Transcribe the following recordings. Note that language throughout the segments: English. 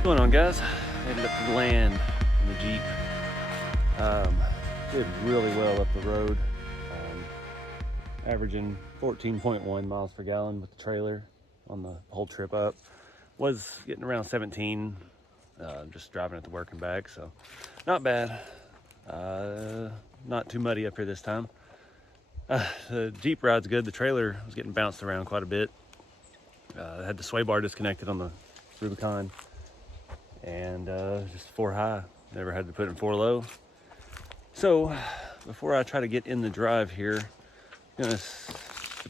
What's going on, guys? Ended up to land in the Jeep. Did really well up the road, averaging 14.1 miles per gallon with the trailer on the whole trip up. Was getting around 17, just driving it to work and back, so not bad. Not too muddy up here this time. The Jeep ride's good. The trailer was getting bounced around quite a bit. I had the sway bar disconnected on the Rubicon, and just 4 high. Never had to put it in 4 low. So before I try to get in the drive here, I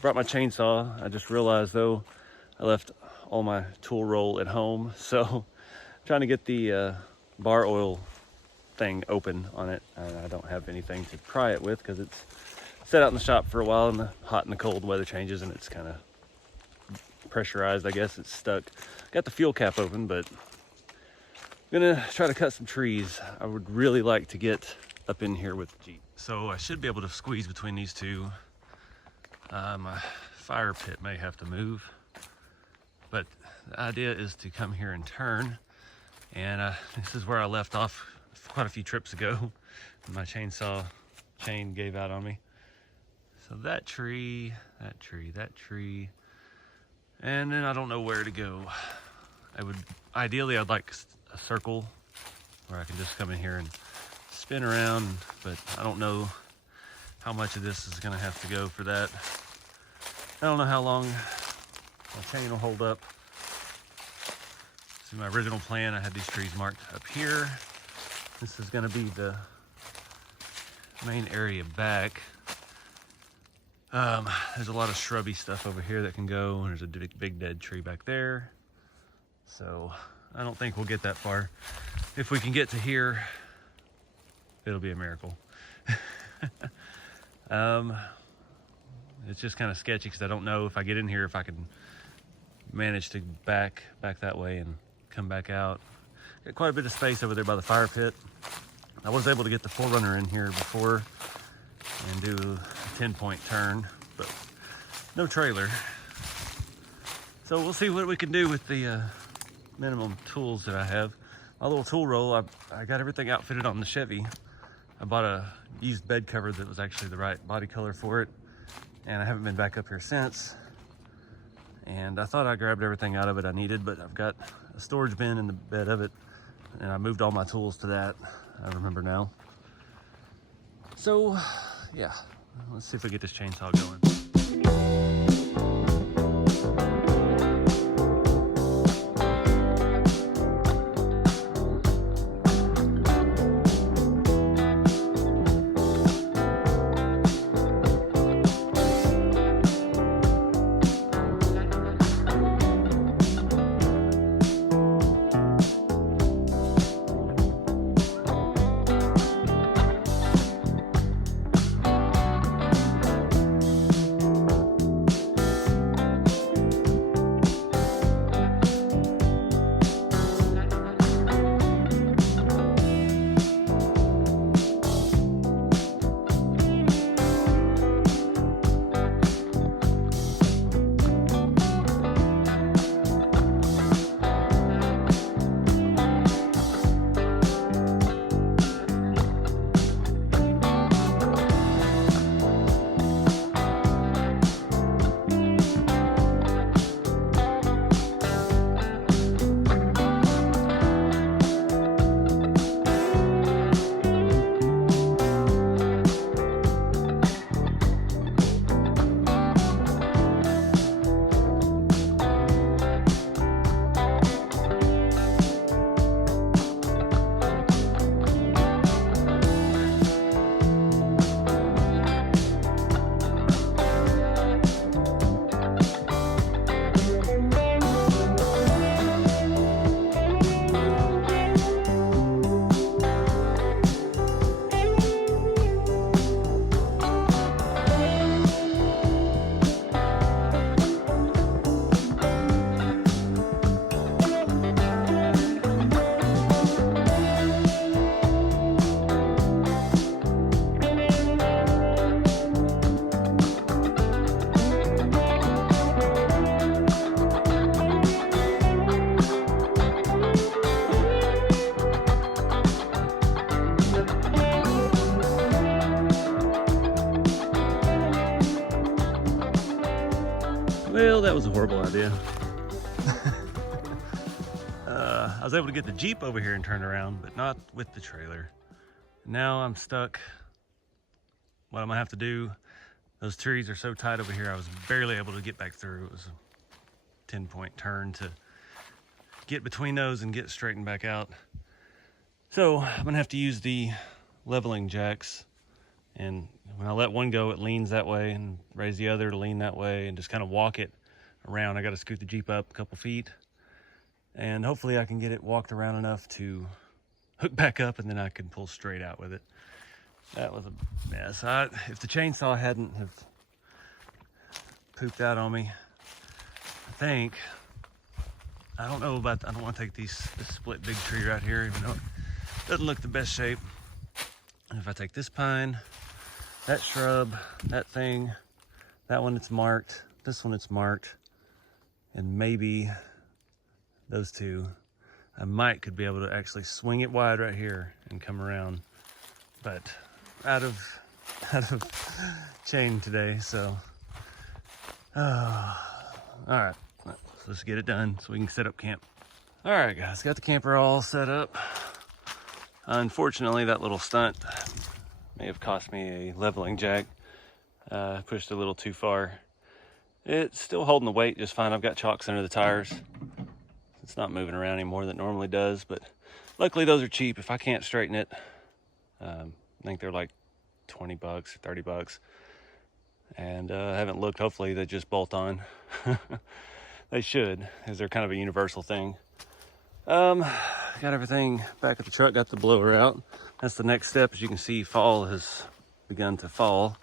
brought my chainsaw. I just realized though I left all my tool roll at home, so I'm trying to get the bar oil thing open on it, and I don't have anything to pry it with because it's set out in the shop for a while in the hot and the cold weather changes, and it's kind of pressurized. I guess it's stuck. Got the fuel cap open, but I'm gonna try to cut some trees. I would really like to get up in here with the Jeep, so I should be able to squeeze between these two. My fire pit may have to move, but the idea is to come here and turn, and this is where I left off quite a few trips ago. My chainsaw chain gave out on me. So that tree, that tree, that tree, and then I don't know where to go. Ideally I'd like a circle where I can just come in here and spin around, but I don't know how much of this is gonna have to go for that. I don't know how long my chain will hold up. So my original plan, I had these trees marked up here. This is gonna be the main area back. There's a lot of shrubby stuff over here that can go, and there's a big dead tree back there. So I don't think we'll get that far. If we can get to here, it'll be a miracle. It's just kind of sketchy because I don't know if I get in here if I can manage to back that way and come back out. Got quite a bit of space over there by the fire pit. I was able to get the 4Runner in here before and do a 10-point turn, but no trailer. So we'll see what we can do with the minimum tools that I have. My little tool roll, I got everything outfitted on the Chevy. I bought a used bed cover that was actually the right body color for it, and I haven't been back up here since. And I thought I grabbed everything out of it I needed, but I've got a storage bin in the bed of it, and I moved all my tools to that. I remember now. So yeah, let's see if we get this chainsaw going. Well, that was a horrible idea. I was able to get the Jeep over here and turn around, but not with the trailer. Now I'm stuck. What I'm gonna have to do, those trees are so tight over here, I was barely able to get back through. It was a 10-point turn to get between those and get straightened back out. So I'm gonna have to use the leveling jacks, and when I let one go, it leans that way, and raise the other to lean that way, and just kind of walk it around. I gotta scoot the Jeep up a couple feet, and hopefully I can get it walked around enough to hook back up, and then I can pull straight out with it. That was a mess. If the chainsaw hadn't have pooped out on me, I don't know about, I don't want to take this split big tree right here, even though it doesn't look the best shape. And if I take this pine, that shrub, that thing, that one it's marked, this one it's marked, and maybe those two, I could be able to actually swing it wide right here and come around, but out of chain today, so all right, let's get it done so we can set up camp. All right, guys, got the camper all set up. Unfortunately, that little stunt may have cost me a leveling jack. Pushed a little too far. It's still holding the weight just fine. I've got chocks under the tires. It's not moving around any more than it normally does, but luckily those are cheap. If I can't straighten it, I think they're like 20 bucks, 30 bucks. And I haven't looked. Hopefully they just bolt on. They should, as they're kind of a universal thing. Got everything back at the truck, got the blower out. That's the next step. As you can see, fall has begun to fall.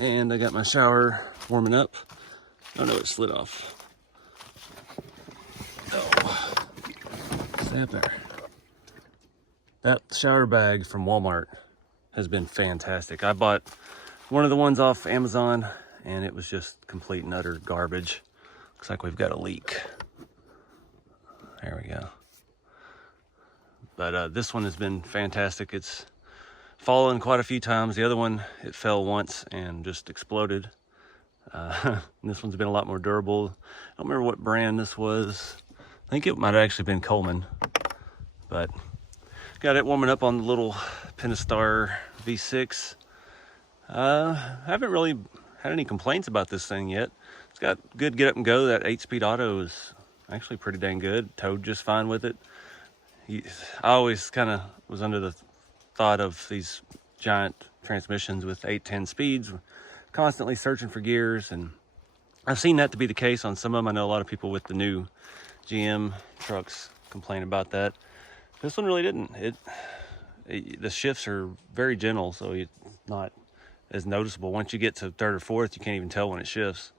And I got my shower warming up. Oh no, it slid off. Oh, stay up there. That shower bag from Walmart has been fantastic. I bought one of the ones off Amazon, and it was just complete and utter garbage. Looks like we've got a leak. There we go. But this one has been fantastic. It's fallen quite a few times. The other one, it fell once and just exploded. This one's been a lot more durable. I don't remember what brand this was. I think it might have actually been Coleman. But got it warming up on the little Pentastar V6. I haven't really had any complaints about this thing yet. It's got good get up and go. That 8-speed auto is actually pretty dang good. Towed just fine with it. I always kind of was under the thought of these giant transmissions with 8-10 speeds, constantly searching for gears, and I've seen that to be the case on some of them. I know a lot of people with the new GM trucks complain about that. This one really didn't. The shifts are very gentle, so it's not as noticeable. Once you get to third or fourth, you can't even tell when it shifts,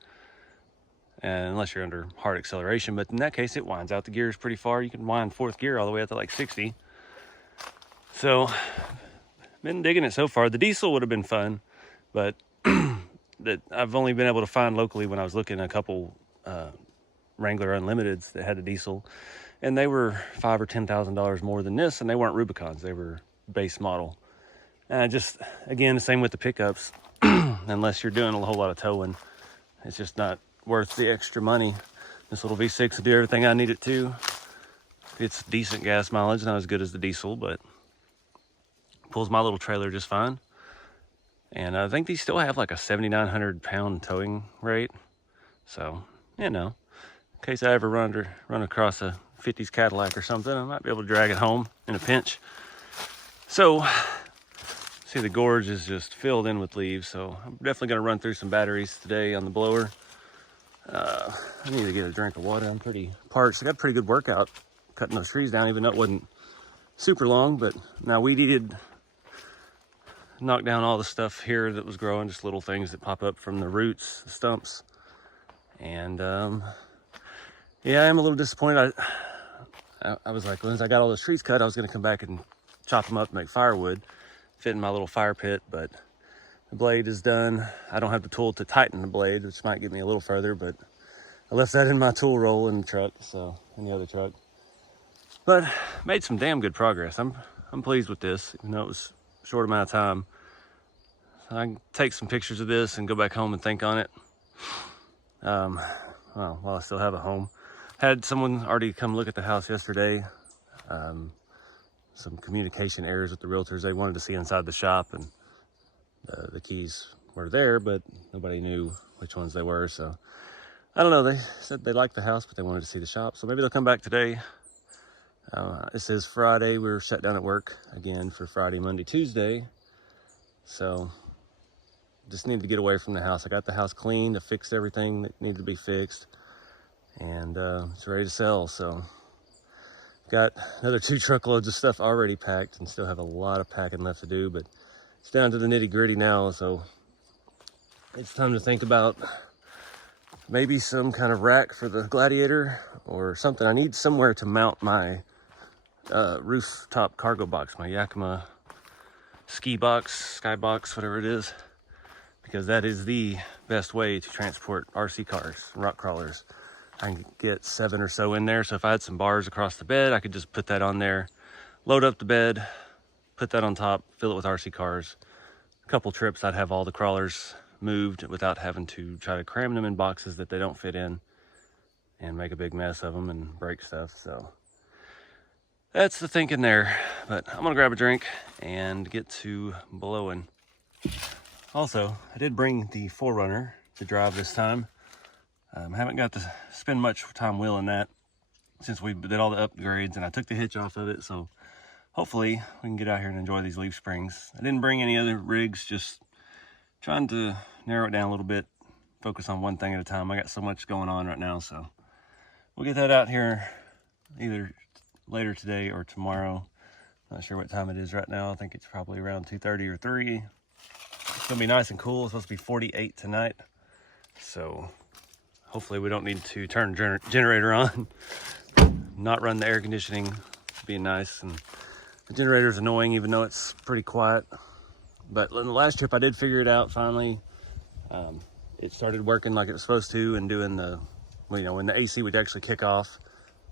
and unless you're under hard acceleration. But in that case, it winds out the gears pretty far. You can wind fourth gear all the way up to like 60. So been digging it so far. The diesel would have been fun, but that I've only been able to find locally when I was looking at a couple Wrangler Unlimiteds that had a diesel, and they were $5,000 or $10,000 more than this, and they weren't Rubicons. They were base model. And just, again, the same with the pickups. Unless you're doing a whole lot of towing, it's just not worth the extra money. This little V6 will do everything I need it to. It's decent gas mileage, not as good as the diesel, but pulls my little trailer just fine. And I think these still have like a 7,900 pound towing rate. So, you know, in case I ever run across a 50s Cadillac or something, I might be able to drag it home in a pinch. So, see, the gorge is just filled in with leaves, so I'm definitely going to run through some batteries today on the blower. I need to get a drink of water. I'm pretty parched. I got a pretty good workout cutting those trees down, even though it wasn't super long. But now weed eated, knocked down all the stuff here that was growing, just little things that pop up from the roots, the stumps. And yeah, I am a little disappointed. I was like, once I got all those trees cut, I was going to come back and chop them up and make firewood, fit in my little fire pit, but the blade is done. I don't have the tool to tighten the blade, which might get me a little further, but I left that in my tool roll in the truck, so in the other truck. But made some damn good progress. I'm pleased with this, even though it was a short amount of time. I can take some pictures of this and go back home and think on it. Well, while I still have a home. Had someone already come look at the house yesterday. Some communication errors with the realtors. They wanted to see inside the shop, and the keys were there, but nobody knew which ones they were. So I don't know. They said they liked the house, but they wanted to see the shop. So maybe they'll come back today. This is Friday. We're shut down at work again for Friday, Monday, Tuesday. So just need to get away from the house. I got the house cleaned. I fixed everything that needed to be fixed, and it's ready to sell. So got another 2 truckloads of stuff already packed, and still have a lot of packing left to do, but it's down to the nitty gritty now. So it's time to think about maybe some kind of rack for the Gladiator or something. I need somewhere to mount my rooftop cargo box, my Yakima ski box, sky box, whatever it is, because that is the best way to transport RC cars, rock crawlers. I can get 7 or so in there. So if I had some bars across the bed, I could just put that on there, load up the bed, put that on top, fill it with RC cars. A couple trips, I'd have all the crawlers moved without having to try to cram them in boxes that they don't fit in and make a big mess of them and break stuff. So that's the thinking there. But I'm gonna grab a drink and get to blowing. Also, I did bring the 4Runner to drive this time. Haven't got to spend much time wheeling that since we did all the upgrades, and I took the hitch off of it. So hopefully we can get out here and enjoy these leaf springs. I didn't bring any other rigs, just trying to narrow it down a little bit, focus on one thing at a time. I got so much going on right now, so we'll get that out here either later today or tomorrow. Not sure what time it is right now. I think it's probably around 2:30 or 3. It's gonna be nice and cool. It's supposed to be 48 tonight, so hopefully we don't need to turn the generator on, not run the air conditioning. Being nice, and the generator's annoying even though it's pretty quiet. But in the last trip I did figure it out finally. It started working like it was supposed to, and doing the, well, you know, when the AC would actually kick off,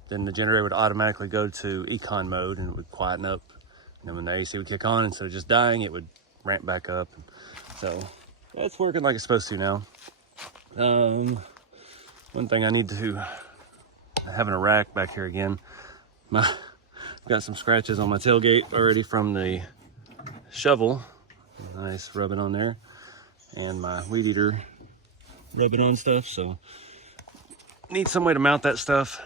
then the generator would automatically go to econ mode and it would quieten up. And then when the AC would kick on, instead of just dying, it would ramp back up. So that's working like it's supposed to now. One thing I need to, having a rack back here again. I've got some scratches on my tailgate already from the shovel. Nice rubbing on there. And my weed eater rubbing on stuff. So need some way to mount that stuff.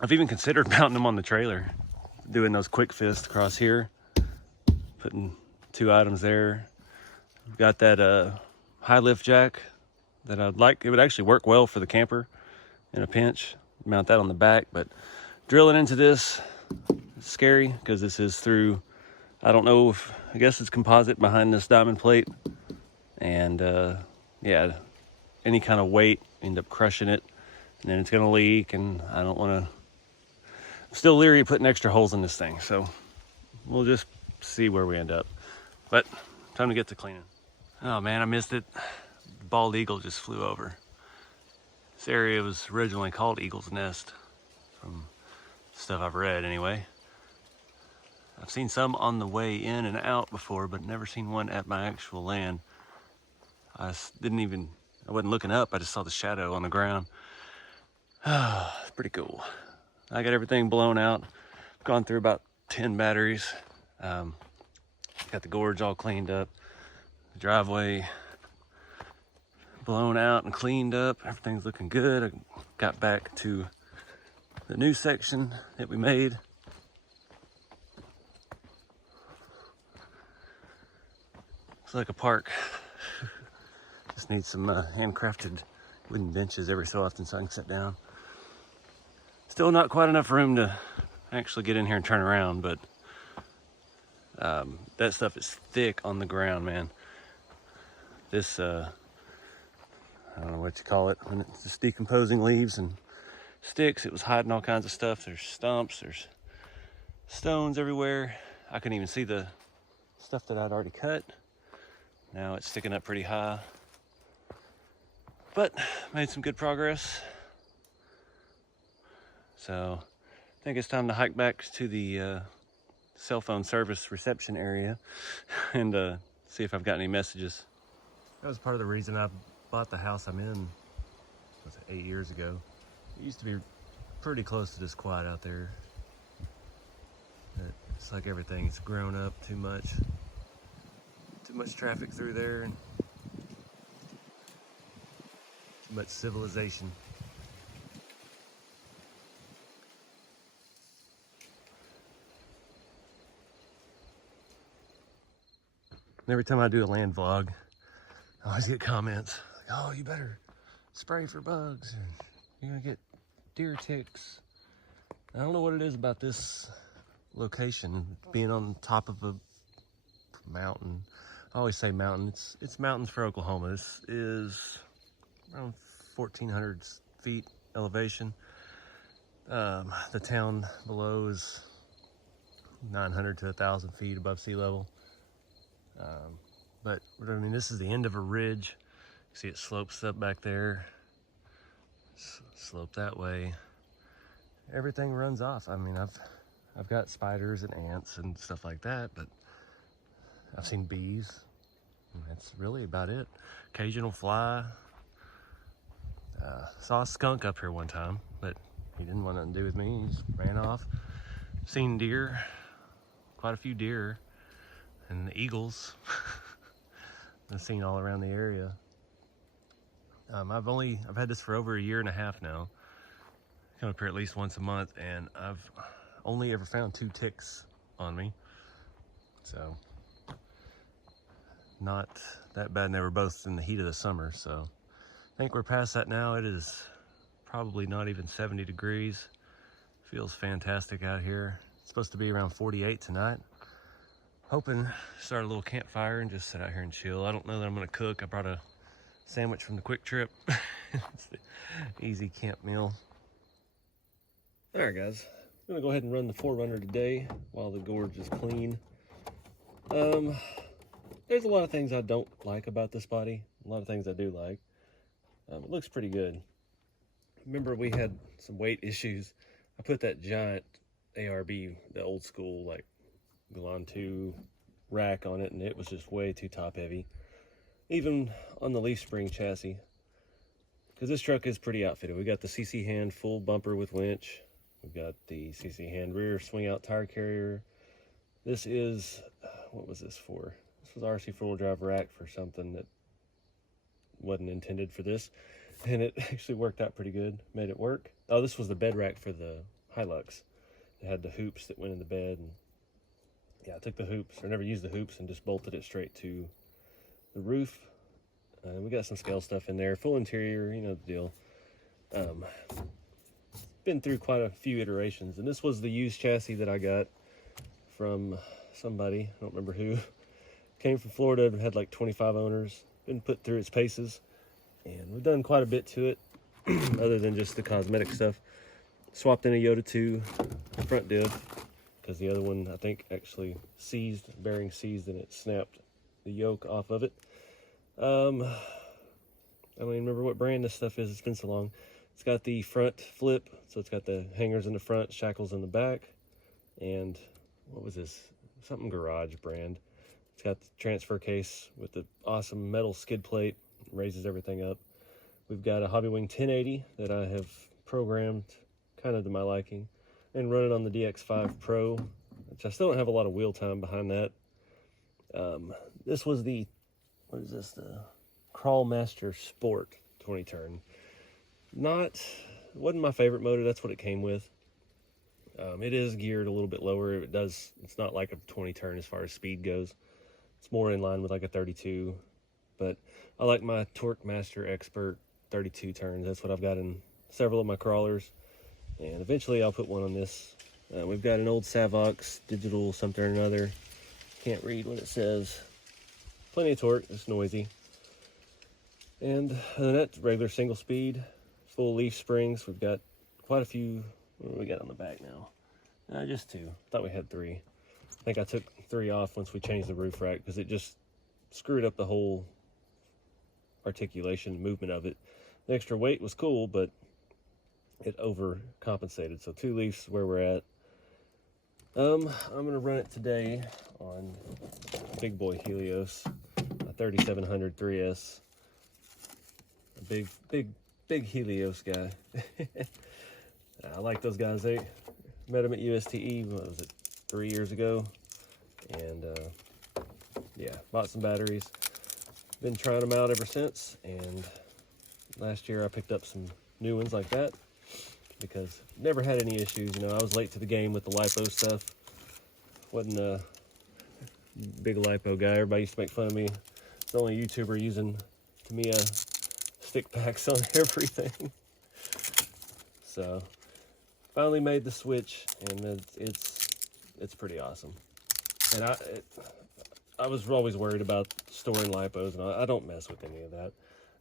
I've even considered mounting them on the trailer, doing those quick fists across here, putting 2 items there. I've got that high lift jack that I'd like. It would actually work well for the camper in a pinch. Mount that on the back, but drilling into this is scary because this is through, I don't know if, I guess it's composite behind this diamond plate. And yeah, any kind of weight, end up crushing it, and then it's gonna leak, and I don't wanna, I'm still leery of putting extra holes in this thing. So we'll just see where we end up. But time to get to cleaning. Oh man, I missed it. The bald eagle just flew over. This area was originally called Eagle's Nest, from stuff I've read anyway. I've seen some on the way in and out before, but never seen one at my actual land. I wasn't looking up, I just saw the shadow on the ground. It's pretty cool. I got everything blown out. Gone through about 10 batteries. Got the gorge all cleaned up. The driveway blown out and cleaned up. Everything's looking good. I got back to the new section that we made. It's like a park. Just need some handcrafted wooden benches every so often so I can sit down. Still not quite enough room to actually get in here and turn around, but that stuff is thick on the ground, man. This, I don't know what you call it, when it's just decomposing leaves and sticks. It was hiding all kinds of stuff. There's stumps, there's stones everywhere. I couldn't even see the stuff that I'd already cut. Now it's sticking up pretty high. But made some good progress. So I think it's time to hike back to the cell phone service reception area and see if I've got any messages. That was part of the reason I bought the house I'm in was it, 8 years ago. It used to be pretty close to this quad out there. It's like everything, it's grown up too much traffic through there, and too much civilization. And every time I do a land vlog, I always get comments like, oh, you better spray for bugs, and you're gonna get deer ticks. I don't know what it is about this location, being on top of a mountain. I always say mountain. It's mountains for Oklahoma. This is around 1,400 feet elevation. The town below is 900 to 1,000 feet above sea level. But I mean, this is the end of a ridge. You see it slopes up back there, slope that way. Everything runs off. I mean, I've got spiders and ants and stuff like that, but I've seen bees, and that's really about it. Occasional fly. Saw a skunk up here one time, but he didn't want nothing to do with me. He just ran off. Seen deer, quite a few deer, and the eagles. I've seen all around the area. I've had this for over 1.5 years now. Come up here at least once a month, and I've only ever found 2 ticks on me. So, not that bad, and they were both in the heat of the summer, so I think we're past that now. It is probably not even 70 degrees. Feels fantastic out here. It's supposed to be around 48 tonight. Hoping to start a little campfire and just sit out here and chill. I don't know that I'm gonna cook. I brought a sandwich from the Quick Trip. It's the easy camp meal. All right, guys. I'm gonna go ahead and run the 4Runner today while the gorge is clean. There's a lot of things I don't like about this body. A lot of things I do like. It looks pretty good. Remember, we had some weight issues. I put that giant ARB, the old school, like Glon 2 rack on it, and it was just way too top heavy. Even on the leaf spring chassis. Because this truck is pretty outfitted. We got the CC hand full bumper with winch. We've got the CC hand rear swing out tire carrier. This is, what was this for? This was RC4wd drive rack for something that wasn't intended for this. And it actually worked out pretty good. Made it work. Oh, this was the bed rack for the Hilux. It had the hoops that went in the bed. And yeah, I took the hoops, or never used the hoops, and just bolted it straight to the roof. We got some scale stuff in there. Full interior, you know the deal. Been through quite a few iterations, and this was the used chassis that I got from somebody, I don't remember who. Came from Florida, had like 25 owners. Been put through its paces, and we've done quite a bit to it, other than just the cosmetic stuff. Swapped in a Yoda 2 front diff, because the other one, I think, actually seized, bearing seized, and it snapped the yoke off of it. I don't even remember what brand this stuff is. It's been so long. It's got the front flip, so it's got the hangers in the front, shackles in the back, and what was this? Something Garage brand. It's got the transfer case with the awesome metal skid plate, raises everything up. We've got a Hobbywing 1080 that I have programmed kind of to my liking, and running on the DX5 Pro, which I still don't have a lot of wheel time behind that. This was the, what is this? The Crawlmaster Sport 20 turn. Wasn't my favorite motor. That's what it came with. It is geared a little bit lower. It's not like a 20 turn as far as speed goes. It's more in line with like a 32, but I like my Torque Master Expert 32 turns. That's what I've got in several of my crawlers, and eventually I'll put one on this. We've got an old Savox digital something or another. Can't read what it says. Plenty of torque, it's noisy. And other than that, regular single speed, full leaf springs. We've got quite a few. What do we got on the back now? Just 2. Thought we had 3. I think I took 3 off once we changed the roof rack, because it just screwed up the whole articulation, movement of it. The extra weight was cool, but it overcompensated. So 2 leaves is where we're at. I'm gonna run it today on big boy Helios, a 3700 3S. A big big Helios guy. I like those guys. They met them at USTE, what was it, 3 years ago? And yeah, bought some batteries. Been trying them out ever since, and last year I picked up some new ones like that because never had any issues. You know, I was late to the game with the LiPo stuff. Wasn't a big LiPo guy. Everybody used to make fun of me. It's the only YouTuber using Tamiya stick packs on everything. So finally made the switch, and it's pretty awesome. And I was always worried about storing LiPos, and I don't mess with any of that.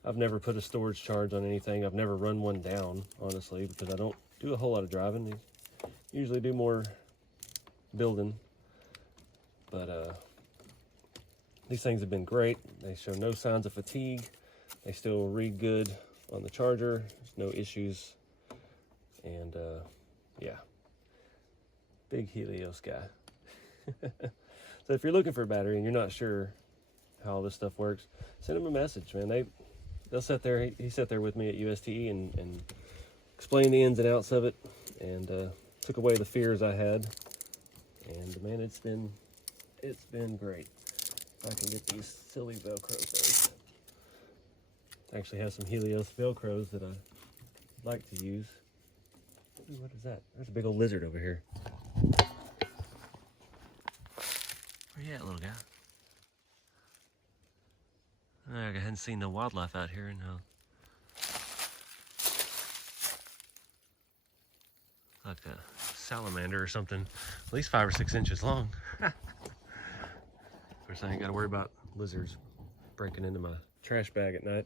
I've never put a storage charge on anything. I've never run one down, honestly, because I don't do a whole lot of driving. I usually do more building. But these things have been great. They show no signs of fatigue. They still read good on the charger. There's no issues. And yeah, big Helios guy. So if you're looking for a battery and you're not sure how all this stuff works, send them a message, man. They'll sit there. He sat there with me at USTE and explained the ins and outs of it, and took away the fears I had. And man, it's been great. If I can get these silly Velcro things. I actually have some Helios Velcros that I like to use. Ooh, what is that? There's a big old lizard over here. Where you at, little guy? I hadn't seen no wildlife out here in like a salamander or something, at least 5 or 6 inches long. Of course, I ain't got to worry about lizards breaking into my trash bag at night.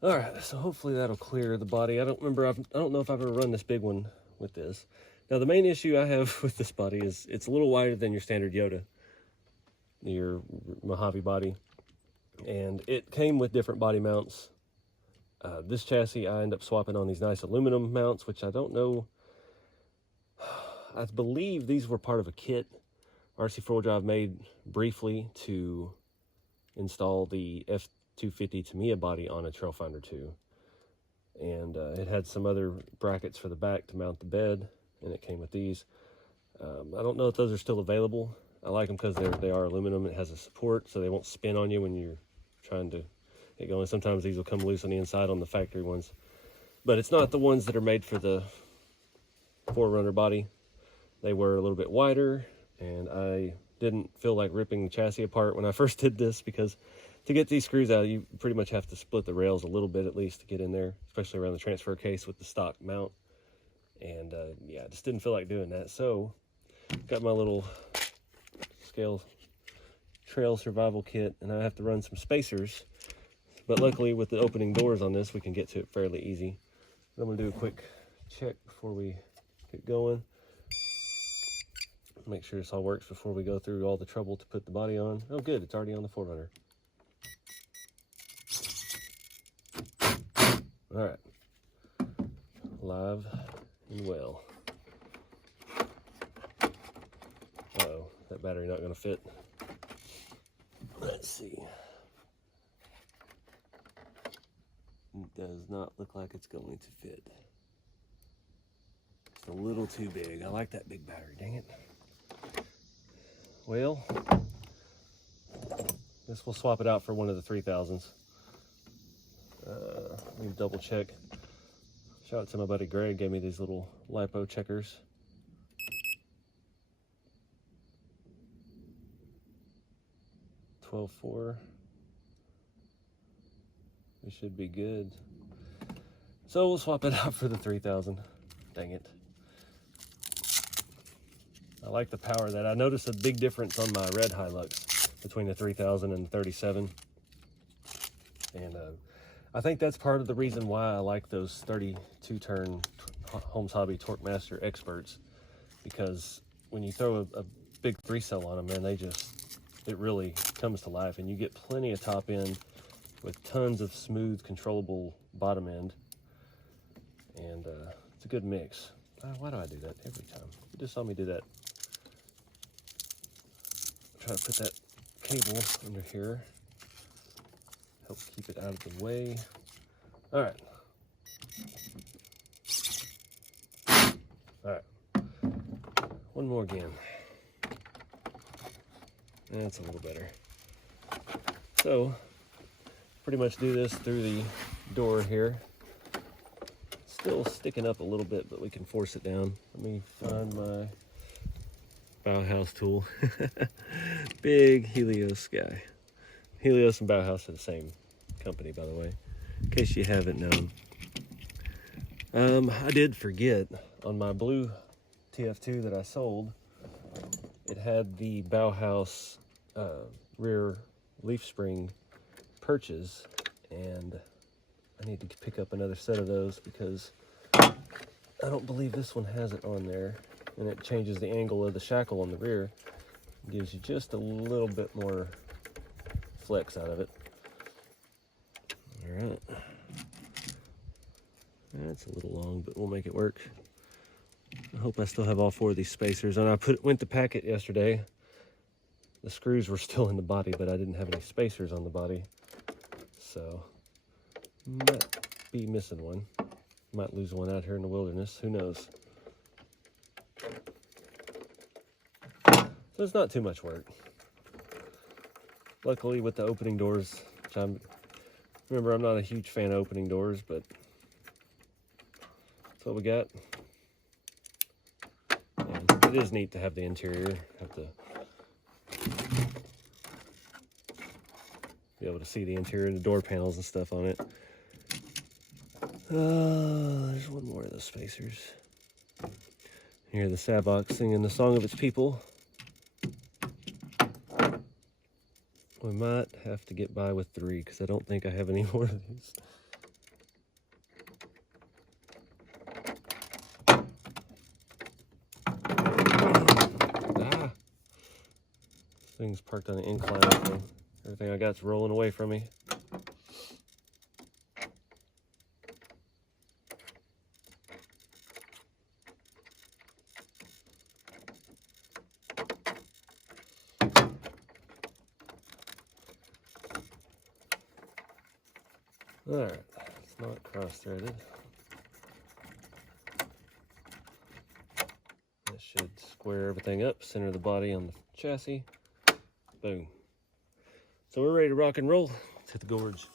All right, so hopefully that'll clear the body. I don't know if I've ever run this big one with this. Now, the main issue I have with this body is it's a little wider than your standard Yoda, your Mojave body. And it came with different body mounts. This chassis, I end up swapping on these nice aluminum mounts, which I don't know. I believe these were part of a kit RC4wd Drive made briefly to install the F250 Tamiya body on a Trailfinder 2. And it had some other brackets for the back to mount the bed, and it came with these. I don't know if those are still available. I like them because they are aluminum. It has a support, so they won't spin on you when you're trying to get going. Sometimes these will come loose on the inside on the factory ones. But it's not the ones that are made for the 4Runner body. They were a little bit wider, and I didn't feel like ripping the chassis apart when I first did this, because to get these screws out, you pretty much have to split the rails a little bit at least to get in there, especially around the transfer case with the stock mount. And yeah, I just didn't feel like doing that. So got my little scale trail survival kit, and I have to run some spacers. But luckily with the opening doors on this, we can get to it fairly easy. I'm gonna do a quick check before we get going. Make sure this all works before we go through all the trouble to put the body on. Oh good, it's already on the 4Runner. All right, live and well. Uh-oh, that battery not gonna fit. Let's see. It does not look like it's going to fit. It's a little too big. I like that big battery, dang it. Well, guess we'll swap it out for one of the 3000s. Let me double check. Shout out to my buddy Greg, gave me these little LiPo checkers. $12.4. We should be good. So we'll swap it out for the 3000. Dang it. I like the power of that. I noticed a big difference on my red Hilux between the 3000 and the 37. And I think that's part of the reason why I like those 32-turn Holmes Hobby Torque Master Experts, because when you throw a big 3-cell on them, man, it really comes to life, and you get plenty of top end with tons of smooth, controllable bottom end. And it's a good mix. Why do I do that every time? You just saw me do that. Try to put that cable under here. Help keep it out of the way. All right. All right. One more again. That's a little better. So, pretty much do this through the door here. Still sticking up a little bit, but we can force it down. Let me find my Bauhaus tool. Big Helios guy. Helios and Bauhaus are the same company, by the way, in case you haven't known. I did forget on my blue TF2 that I sold, it had the Bauhaus rear leaf spring perches, and I need to pick up another set of those because I don't believe this one has it on there, and it changes the angle of the shackle on the rear. It gives you just a little bit more flex out of it. All right. That's a little long, but we'll make it work. I hope I still have all 4 of these spacers. And I went to pack it yesterday. The screws were still in the body, but I didn't have any spacers on the body. So, might be missing one. Might lose one out here in the wilderness. Who knows? So it's not too much work. Luckily, with the opening doors, which remember, I'm not a huge fan of opening doors, but that's what we got. And it is neat to have the interior, have to be able to see the interior, the door panels and stuff on it. There's one more of those spacers. Hear the Sabox singing the song of its people. We might have to get by with 3 because I don't think I have any more of these. Ah! This thing's parked on the incline. So everything I got's rolling away from me. Alright, it's not cross-threaded. That should square everything up, center the body on the chassis. Boom. So we're ready to rock and roll. Let's hit the gorge.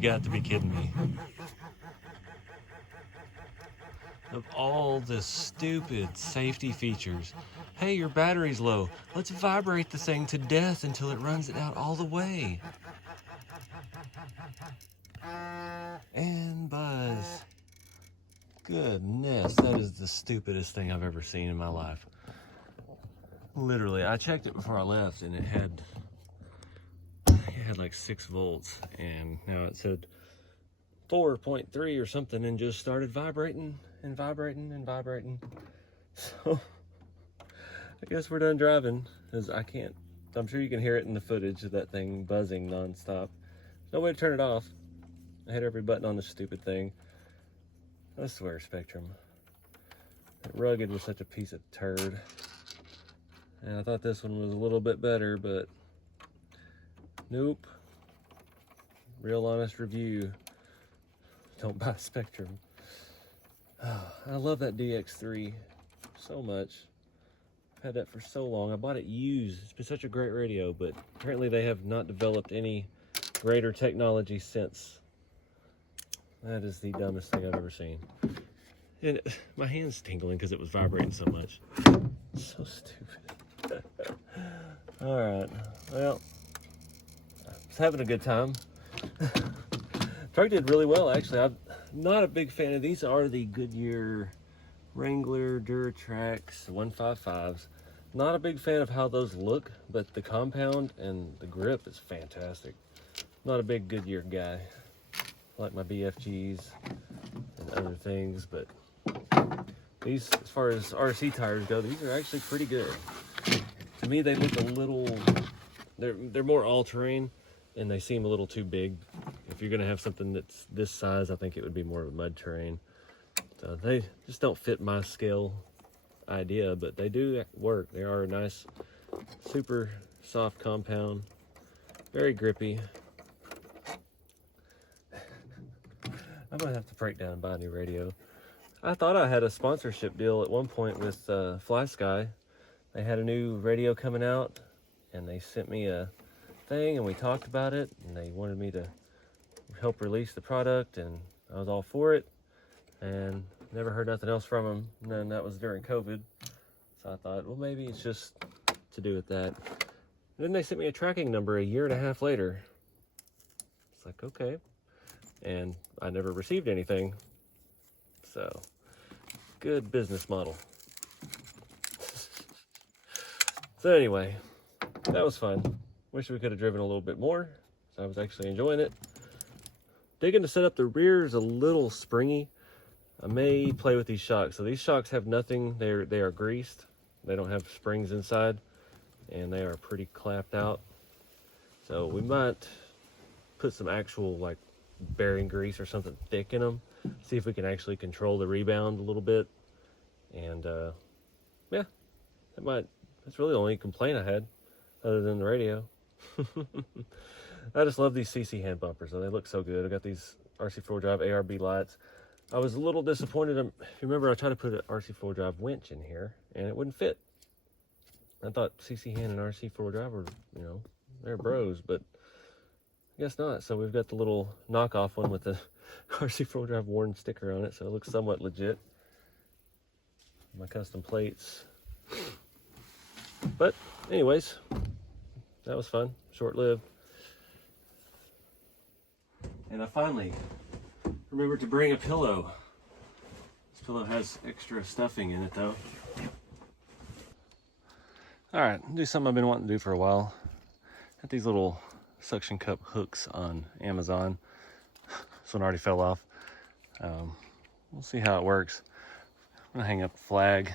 You've got to be kidding me. Of all the stupid safety features, hey, your battery's low. Let's vibrate the thing to death until it runs it out all the way. And buzz. Goodness, that is the stupidest thing I've ever seen in my life. Literally, I checked it before I left and it had like 6 volts, and now it said 4.3 or something, and just started vibrating and vibrating and vibrating. So I guess we're done driving, because I'm sure you can hear it in the footage of that thing buzzing nonstop. No way to turn it off. I hit every button on this stupid thing. I swear, Spektrum. That Rugged was such a piece of turd. And I thought this one was a little bit better, but nope. Real honest review. Don't buy Spektrum. I love that DX3 so much. I've had that for so long. I bought it used. It's been such a great radio, but apparently they have not developed any greater technology since. That is the dumbest thing I've ever seen. And my hand's tingling because it was vibrating so much. So stupid. All right. Well, I was having a good time. Truck did really well, actually. I'm not a big fan of these. Are the Goodyear Wrangler Duratrax 155s. Not a big fan of how those look, but the compound and the grip is fantastic. Not a big Goodyear guy. I like my BFGs and other things, but these, as far as RC tires go, these are actually pretty good. To me, they look a little, they're more all-terrain, and they seem a little too big. If you're gonna have something that's this size, I think it would be more of a mud terrain. So they just don't fit my scale idea, but they do work. They are a nice, super soft compound, very grippy. I might have to break down and buy a new radio. I thought I had a sponsorship deal at one point with FlySky. They had a new radio coming out, and they sent me a thing, and we talked about it, and they wanted me to help release the product, and I was all for it, and never heard nothing else from them. And then that was during COVID, so I thought, well, maybe it's just to do with that. And then they sent me a tracking number a year and a half later. It's like, okay. And I never received anything. So, good business model. So anyway, that was fun. Wish we could have driven a little bit more. So I was actually enjoying it. Digging to set up the rear is a little springy. I may play with these shocks. So these shocks have nothing. They are greased. They don't have springs inside, and they are pretty clapped out. So we might put some actual like bearing grease or something thick in them. See if we can actually control the rebound a little bit. And yeah, that's really the only complaint I had other than the radio. I just love these CC hand bumpers. They look so good. I got these RC4 drive ARB lights. I was a little disappointed. If you remember, I tried to put an RC4 drive winch in here and it wouldn't fit. I thought CC hand and RC4 drive were, you know, they're bros, but I guess not. So we've got the little knockoff one with the RC4 drive Warren sticker on it, so it looks somewhat legit. My custom plates. But anyways, that was fun, short-lived. And I finally remembered to bring a pillow. This pillow has extra stuffing in it though. All right, do something I've been wanting to do for a while. Got these little suction cup hooks on Amazon. This one already fell off. We'll see how it works. I'm gonna hang up a flag.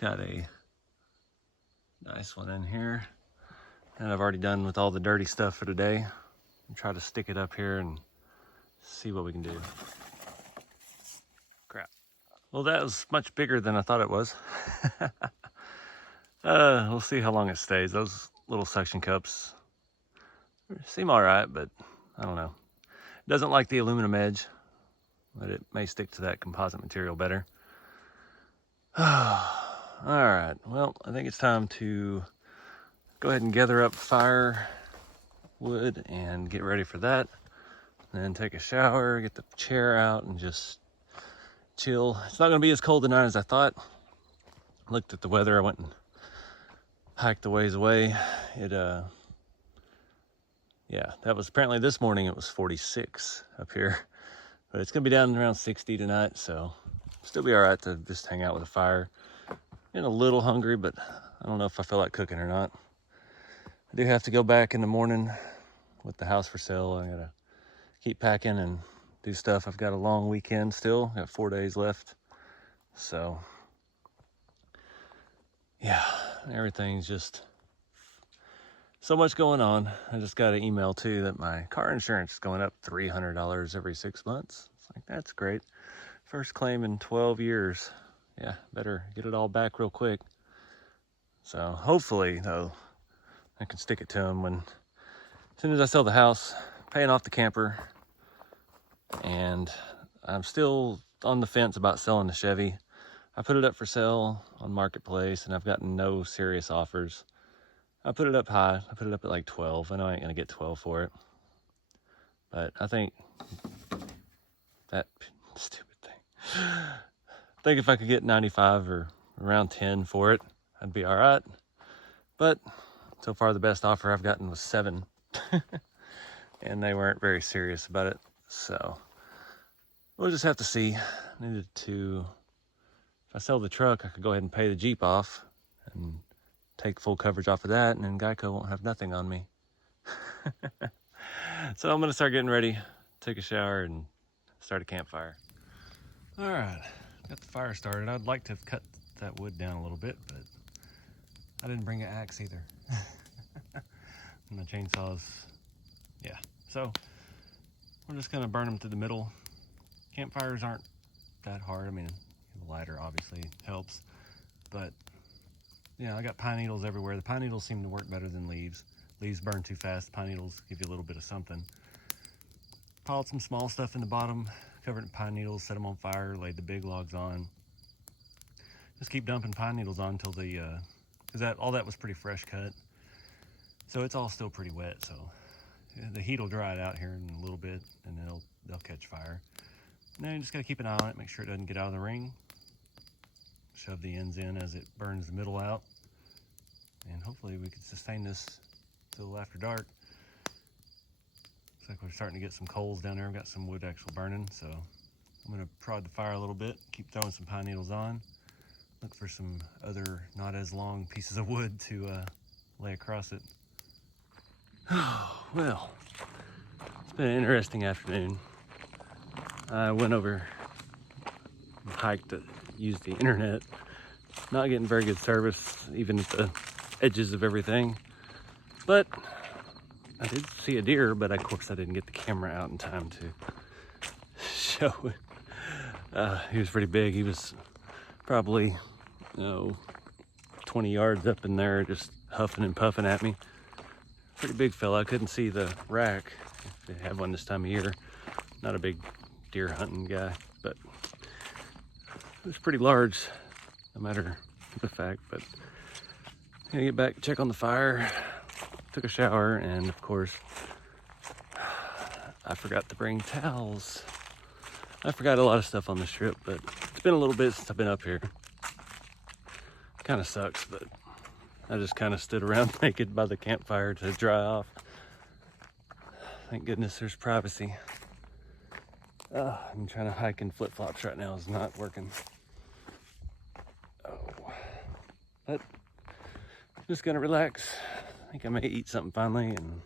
Got a nice one in here. And I've already done with all the dirty stuff for today. And try to stick it up here and see what we can do. Crap. Well, that was much bigger than I thought it was. We'll see how long it stays. Those little suction cups seem all right, but I don't know. It doesn't like the aluminum edge, but it may stick to that composite material better. All right, well, I think it's time to go ahead and gather up firewood and get ready for that. and then take a shower, get the chair out, and just chill. It's not gonna be as cold tonight as I thought. I looked at the weather. I went and hiked a ways away. Yeah, that was apparently this morning. It was 46 up here, but it's gonna be down around 60 tonight, so still be all right to just hang out with a fire. Getting a little hungry, but I don't know if I feel like cooking or not. I do have to go back in the morning with the house for sale. I gotta keep packing and do stuff. I've got a long weekend still. Got 4 days left. So yeah, everything's just so much going on. I just got an email too that my car insurance is going up $300 every 6 months. It's like, that's great. First claim in 12 years. Yeah, better get it all back real quick. So hopefully though, I can stick it to them when, as soon as I sell the house, paying off the camper. And I'm still on the fence about selling the Chevy. I put it up for sale on Marketplace and I've gotten no serious offers. I put it up high. I put it up at like 12. I know I ain't gonna get 12 for it. But I think that stupid thing. I think if I could get 95 or around 10 for it, I'd be all right. But so far the best offer I've gotten was 7. And they weren't very serious about it. So we'll just have to see. I needed to, if I sell the truck, I could go ahead and pay the Jeep off and take full coverage off of that, and then Geico won't have nothing on me. So I'm gonna start getting ready, take a shower, and start a campfire. All right, got the fire started. I'd like to have cut that wood down a little bit, but I didn't bring an axe either. And the chainsaws, yeah. So we're just gonna burn them to the middle. Campfires aren't that hard. I mean, the lighter obviously helps, but yeah, I got pine needles everywhere. The pine needles seem to work better than leaves. Leaves burn too fast. Pine needles give you a little bit of something. Piled some small stuff in the bottom, covered it in pine needles, set them on fire, laid the big logs on. Just keep dumping pine needles on until the, because all that was pretty fresh cut. So it's all still pretty wet, so the heat will dry it out here in a little bit, and then they'll catch fire. And then you just gotta keep an eye on it, make sure it doesn't get out of the ring. Shove the ends in as it burns the middle out. And hopefully we can sustain this till after dark. Looks like we're starting to get some coals down there. I've got some wood actually burning, so I'm gonna prod the fire a little bit, keep throwing some pine needles on. Look for some other not as long pieces of wood to lay across it. Well, it's been an interesting afternoon. I went over and hiked, used the internet. Not getting very good service, even at the edges of everything. But I did see a deer, but of course I didn't get the camera out in time to show it. He was pretty big. He was probably, 20 yards up in there, just huffing and puffing at me. Pretty big fella. I couldn't see the rack, if they have one this time of year. Not a big deer hunting guy, but it was pretty large, no matter the fact. But I'm gonna get back, check on the fire, took a shower, and of course, I forgot to bring towels. I forgot a lot of stuff on this trip, but it's been a little bit since I've been up here. Kind of sucks, but I just kind of stood around naked by the campfire to dry off. Thank goodness there's privacy. I'm trying to hike in flip-flops right now. It's not working. But I'm just gonna relax. I think I may eat something finally and